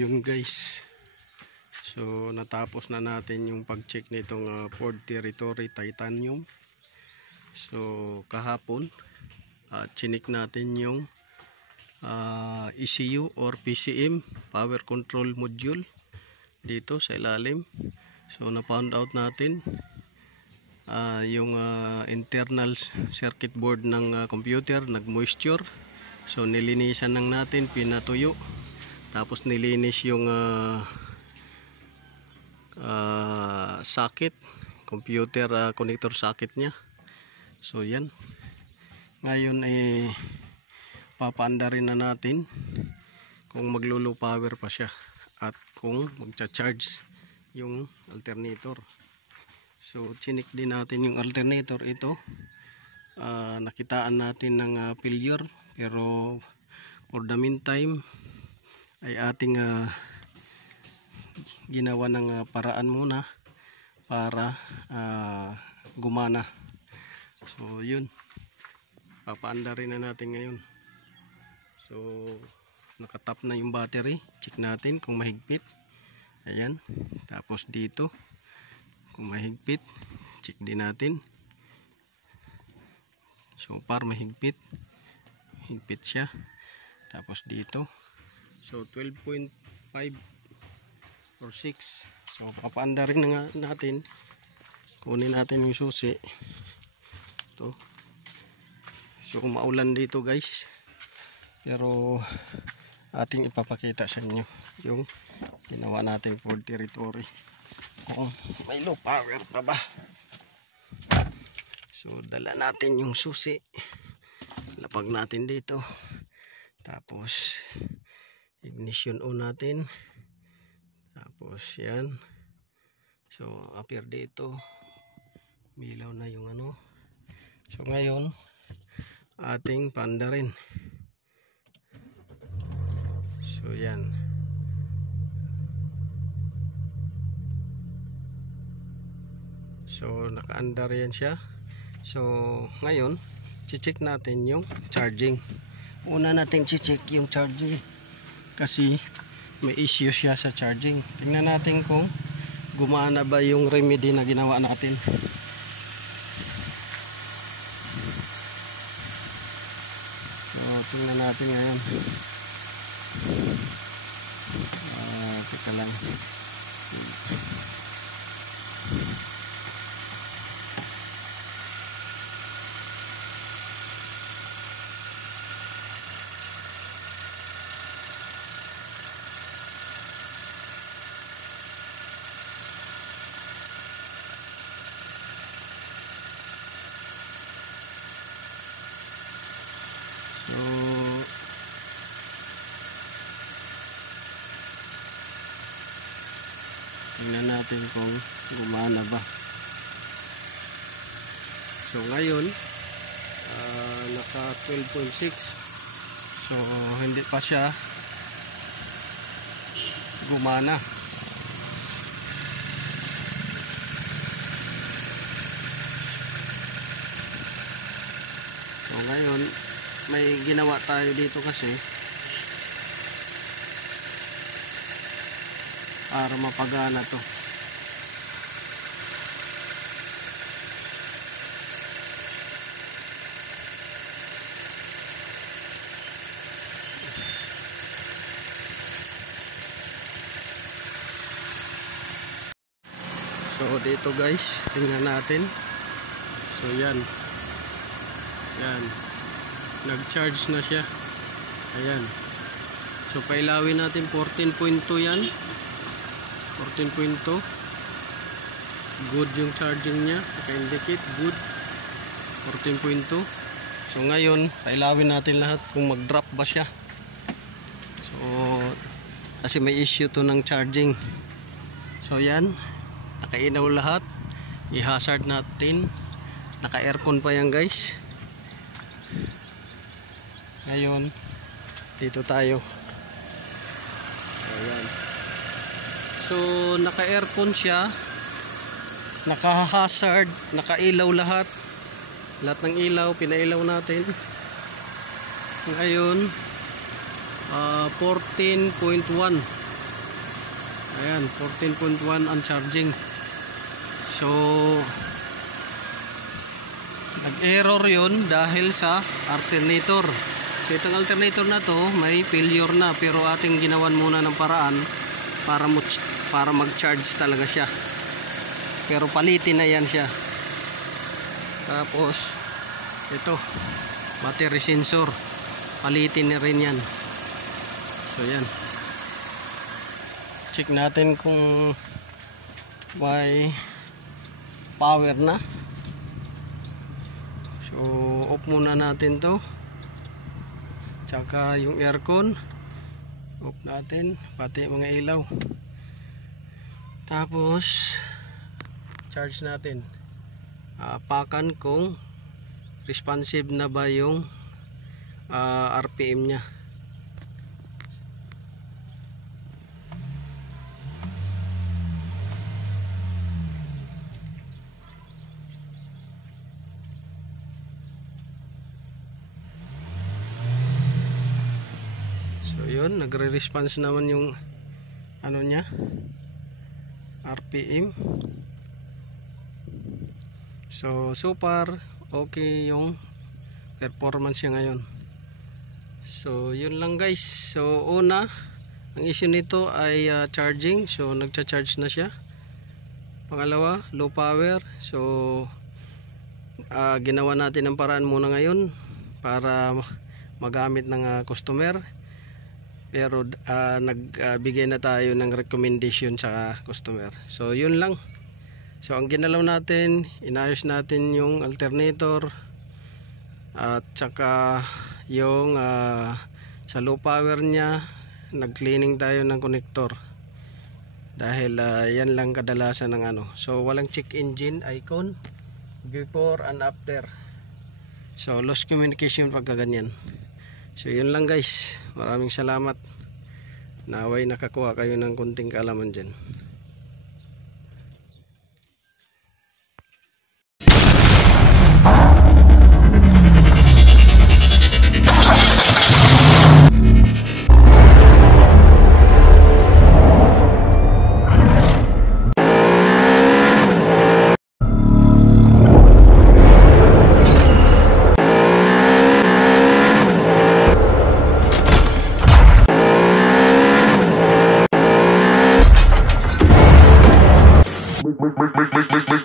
yun guys, so natapos na natin yung pag-check nitong Ford Territory Titanium. So kahapon chinik natin yung ECU or PCM, Power Control Module, dito sa ilalim. So na-found out natin yung internal circuit board ng computer nag-moisture. So nilinisan lang natin, pinatuyo, tapos nilinis yung socket, computer connector socket nya. So yan, ngayon ay papaanda rin na natin kung maglo-low power pa siya at kung magcha-charge yung alternator. So chinik din natin yung alternator. Ito nakitaan natin ng failure, pero for the meantime ay ating ginawa ng paraan muna para gumana. So yun, papaanda rin na natin ngayon. So nakatap na yung battery, check natin kung mahigpit. Ayan, tapos dito kung mahigpit, check din natin. So far mahigpit, higpit siya. Tapos dito, so 12.5 or 6. So papaanda rin na natin, kunin natin yung susi ito. So maulan dito guys, pero ating ipapakita sa inyo yung ginawa natin Ford Territory kung may low power pa ba. So dala natin yung susi, lapag natin dito, tapos ignition on natin, tapos yan. So appear dito, milaw na yung ano. So ngayon ating paanda rin. So yan, so nakaandar yan siya. So ngayon check natin yung charging. Una natin check yung charging kasi may issue siya sa charging. Tingnan natin kung gumana ba yung remedy na ginawa natin. So tingnan natin ngayon. Teka lang. So tingnan natin kung gumana ba. So ngayon naka 12.6. so hindi pa siya gumana. So ngayon may ginawa tayo dito kasi para mapagana to. So dito guys, tingnan natin. So yan, nag-charge na siya. Ayan, so pailawin natin 14.2 yan, 14.2. good yung charging niya, naka-indicate good 14.2. so ngayon pailawin natin lahat kung mag-drop ba siya. So kasi may issue to ng charging. So yan, naka-inaw lahat, i-hazard natin, naka-aircon pa yan guys. Ngayon dito tayo. Ayan. So naka-aircon siya, naka-hazard, naka-ilaw lahat ng ilaw, pinailaw natin. Ngayon 14.1 Ayan, 14.1 ang charging. So nag-error yun dahil sa alternator. So itong alternator na to may failure na, pero ating ginawan muna ng paraan para mag-charge talaga siya. Pero palitin na yan siya. Tapos ito, battery sensor, palitin na rin yan. So yan, check natin kung may power na. So off muna natin to, tsaka yung aircon off natin, pati mga ilaw. Tapos charge natin, apakan kung responsive na ba yung RPM nya. So yun, nagre-response naman yung ano nya, RPM. So far okay yung performance niya ngayon. So yun lang guys. So una, ang issue nito ay charging. So nagcha-charge na siya. Pangalawa, low power. So ginawa natin ang paraan muna ngayon para magamit ng customer. Pero nagbigay na tayo ng recommendation sa customer. So yun lang. So ang ginalaw natin, inayos natin yung alternator at saka yung sa low power nya, nag-cleaning tayo ng connector. Dahil yan lang kadalasan ng ano. So walang check engine icon before and after. So lost communication pagka ganyan. So yun lang guys. Maraming salamat. Naway nakakuha kayo ng kunting kaalaman dyan. Make